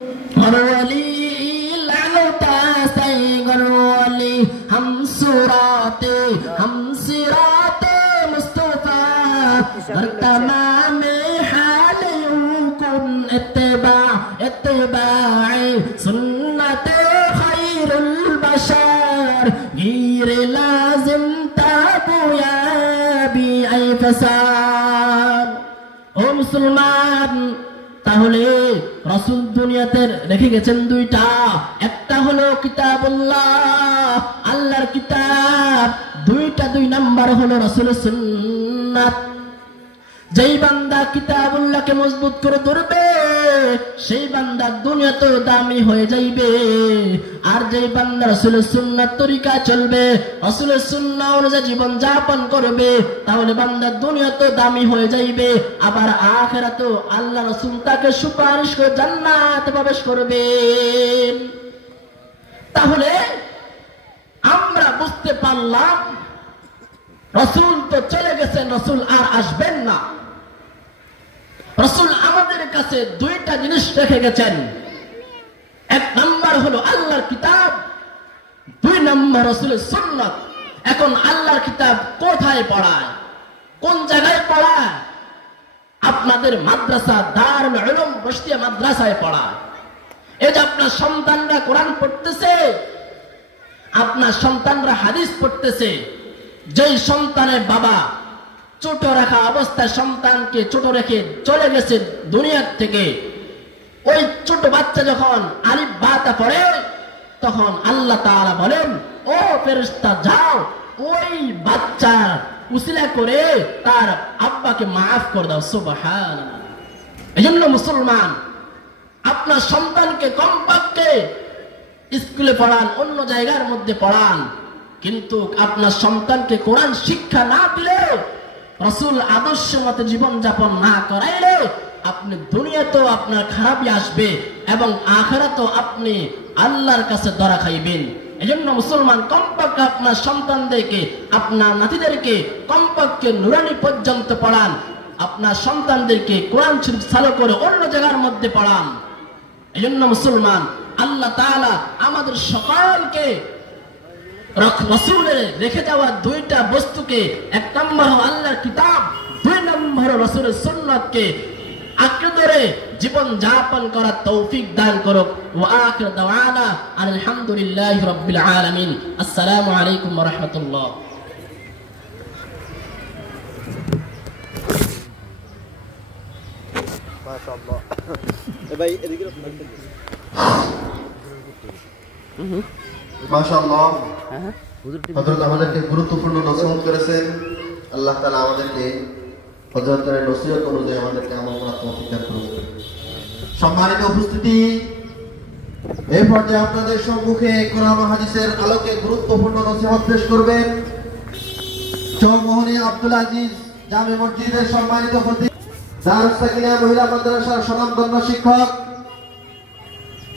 गरवली लगता से गरवली हम सुराते हम सिराते मुस्तफा गरतमा में हाल युकुन इत्तिबाई सुन्नते खैरुल बशर गिर लाजिम ताबुया बी आई फसाद। ओ मुसलमान, তাহলে রাসূল দুনিয়াতে রেখে গেছেন দুইটা, একটা হলো কিতাবুল্লাহ আল্লাহর কিতাব, দুইটা দুই নাম্বার হলো রাসূলের সুন্নাত। যেই বান্দা কিতাবুল্লাহকে মজবুত করে ধরবে সেই বান্দা দুনিয়াতেও দামি হয়ে যাইবে, আর যেই বান্দা রাসূলের সুন্নাত তরিকা চলবে, রাসূলের সুন্নাহ অনুযায়ী জীবন যাপন করবে, তাহলে বান্দা দুনিয়াতেও দামি হয়ে যাইবে, আবার আখিরাতেও আল্লাহ রাসূল তাকে সুপারিশ করে জান্নাতে প্রবেশ করবেন। তাহলে আমরা বুঝতে পারলাম রাসূল তো চলে গেছেন, রাসূল আর আসবেন না। রাসূল আমাদের কাছে দুইটা জিনিস রেখে গেছেন, এক নাম্বার হলো আল্লাহর কিতাব, দুই নাম্বার রাসূলের সুন্নাত। এখন আল্লাহর কিতাব কোথায় পড়ায়, কোন জায়গায় পড়ায়? আপনাদের মাদ্রাসা দারুল উলুম বসতিয়া মাদ্রাসায় পড়ায়। এই যে আপনার সন্তানরা কোরআন পড়তেছে, আপনার সন্তানরা হাদিস পড়তেছে, যেই সন্তানের বাবা ছোট রাখা অবস্থায় সন্তানকে ছোট রেখে চলে গেছে দুনিয়ার থেকে, ওই ছোট বাচ্চা যখন আলিফ বাতা পড়ে তখন আল্লাহ তাআলা বলেন, ও ফেরেশতা যাও ওই বাচ্চার উসিলা করে তার আব্বাকে মাফ করে দাও। সুবহানাল্লাহ। এজন্য মুসলমান, আপনার সন্তানকে কমপক্ষে স্কুলে পড়ান, অন্য জায়গার মধ্যে পড়ান, কিন্তু আপনার সন্তানকে কোরআন শিক্ষা না দিলে, রাসূল আদর্শ মতে জীবন যাপন না করাইলে আপনি দুনিয়াতেও আপনার খারাপই আসবে এবং আখিরাতেও আপনি আল্লাহর কাছে ধরা খাইবেন। এজন্য মুসলমান, কমপক্ষে আপনার সন্তানদেরকে, আপনার নাতিদেরকে কমপক্ষে নুরানি পর্যন্ত পড়ান, আপনার সন্তানদেরকে কোরআন শরীফ চালু করে অন্য জায়গার মধ্যে পড়ান। এজন্য মুসলমান, আল্লাহ তাআলা আমাদের সকলকে রাসূলের রেখে যাওয়া দুইটা বস্তুকে, এক নম্বর হলো আল্লাহর কিতাব, দুই নম্বর হলো রাসূলের সুন্নাতকে আঁকড়ে ধরে জীবন যাপন করার তৌফিক দান করুক। ওয়া আখিরু দাওয়ানা আলহামদুলিল্লাহি রাব্বিল আলামিন। আসসালামু আলাইকুম ওয়া রাহমাতুল্লাহ। মাশাআল্লাহ। ভাই এদিকে মাশাআল্লাহ। হযরত আমাদেরকে গুরুত্বপূর্ণ নসিহত করেছেন। আল্লাহ তাআলা আমাদেরকে হযরতের নসিহত অনুযায়ী আমাদেরকে আমল করার তৌফিক দান করুন। সম্মানিত উপস্থিতি, এই পর্যায়ে আপনাদের সম্মুখে কোরআন ও হাদিসের আলোকে গুরুত্বপূর্ণ নসিহত পেশ করবেন চৌমোহনী আব্দুল আজিজ জামে মসজিদের সম্মানিত খতিব, দারুস সাকিনা মহিলা মাদ্রাসার স্বনামধন্য শিক্ষক